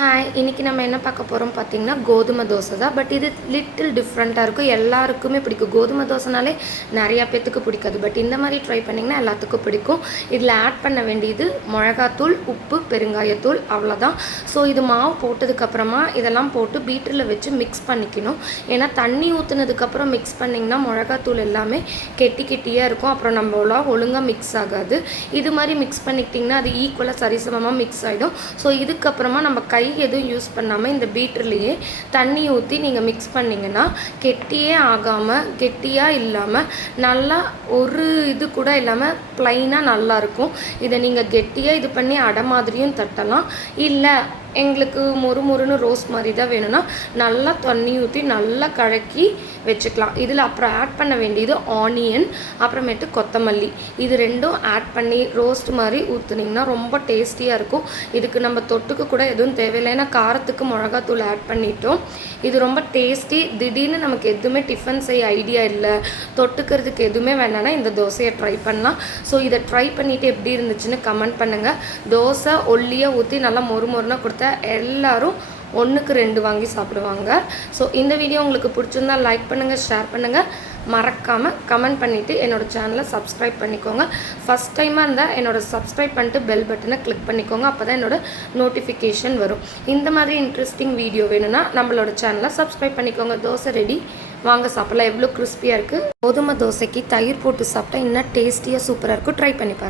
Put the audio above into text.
Hi, இன்றைக்கி நம்ம என்ன பார்க்க போகிறோம் பார்த்தீங்கன்னா கோதுமை தோசை தான். பட் இது லிட்டில் டிஃப்ரெண்ட்டாக இருக்கும், எல்லாருக்குமே பிடிக்கும். கோதுமை தோசைனாலே நிறையா பேத்துக்கு பிடிக்காது, பட் இந்த மாதிரி ட்ரை பண்ணிங்கன்னா எல்லாத்துக்கும் பிடிக்கும். இதில் ஆட் பண்ண வேண்டியது மிளகாத்தூள், உப்பு, பெருங்காயத்தூள், அவ்வளோதான். ஸோ இது மாவு போட்டதுக்கப்புறமா இதெல்லாம் போட்டு பீட்டரில் வச்சு மிக்ஸ் பண்ணிக்கணும். ஏன்னா தண்ணி ஊற்றுனதுக்கப்புறம் மிக்ஸ் பண்ணிங்கன்னா மிளகாத்தூள் எல்லாமே கெட்டி கெட்டியாக இருக்கும், அப்புறம் நம்மளால் ஒழுங்காக மிக்ஸ் ஆகாது. இது மாதிரி மிக்ஸ் பண்ணிக்கிட்டிங்கன்னா அது ஈக்குவலாக சரிசமமாக மிக்ஸ் ஆகிடும். ஸோ இதுக்கப்புறமா நம்ம கை எதுவும் யூஸ் பண்ணாமல் இந்த பீட்டர்லேயே தண்ணி ஊற்றி நீங்கள் மிக்ஸ் பண்ணிங்கன்னா கெட்டியே ஆகாமல், கெட்டியாக இல்லாமல், நல்லா ஒரு இது கூட இல்லாமல் ப்ளைனாக நல்லாயிருக்கும். இதை நீங்கள் கெட்டியாக இது பண்ணி அடை மாதிரியும் தட்டலாம். இல்லை எங்களுக்கு மொறுன்னு ரோஸ் மாதிரி தான் வேணும்னா நல்லா தண்ணி ஊற்றி நல்லா கலக்கி வச்சுக்கலாம். இதில் அப்புறம் ஆட் பண்ண வேண்டியது ஆனியன், அப்புறமேட்டு கொத்தமல்லி. இது ரெண்டும் ஆட் பண்ணி ரோஸ்ட் மாதிரி ஊற்றுனீங்கன்னா ரொம்ப டேஸ்டியாக இருக்கும். இதுக்கு நம்ம தொட்டுக்கு கூட எதுவும் தேவையில்லை, ஏன்னா காரத்துக்கு மிளகாத்தூள் ஆட் பண்ணிட்டோம். இது ரொம்ப டேஸ்டி. திடீர்னு நமக்கு எதுவுமே டிஃபன் செய்ய ஐடியா இல்லை, தொட்டுக்கிறதுக்கு எதுவுமே வேணான்னா இந்த தோசையை ட்ரை பண்ணலாம். ஸோ இதை ட்ரை பண்ணிவிட்டு எப்படி இருந்துச்சுன்னு கமெண்ட் பண்ணுங்கள். தோசை ஒல்லியாக ஊற்றி நல்லா மொறுனா கொடுத்தா எல்லாரும் 1க்கு 2 வாங்கி சாப்பிடுவாங்க. ஸோ இந்த வீடியோ உங்களுக்கு பிடிச்சிருந்தா லைக் பண்ணுங்கள், ஷேர் பண்ணுங்கள், மறக்காமல் கமெண்ட் பண்ணிவிட்டு என்னோடய சேனலை சப்ஸ்கிரைப் பண்ணிக்கோங்க. ஃபஸ்ட் டைமாக இருந்தால் என்னோடய சப்ஸ்கிரைப் பண்ணிட்டு பெல் பட்டனை கிளிக் பண்ணிக்கோங்க, அப்போ தான் என்னோடய நோட்டிஃபிகேஷன் வரும். இந்த மாதிரி இன்ட்ரெஸ்டிங் வீடியோ வேணும்னா நம்மளோட சேனலை சப்ஸ்கிரைப் பண்ணிக்கோங்க. தோசை ரெடி, வாங்க சாப்பிடலாம். எவ்வளோ கிறிஸ்பியாக இருக்குது. கோதுமை தோசைக்கு தயிர் போட்டு சாப்பிட்டா இன்னும் டேஸ்டியாக சூப்பராக இருக்கும். ட்ரை பண்ணி பாருங்கள்.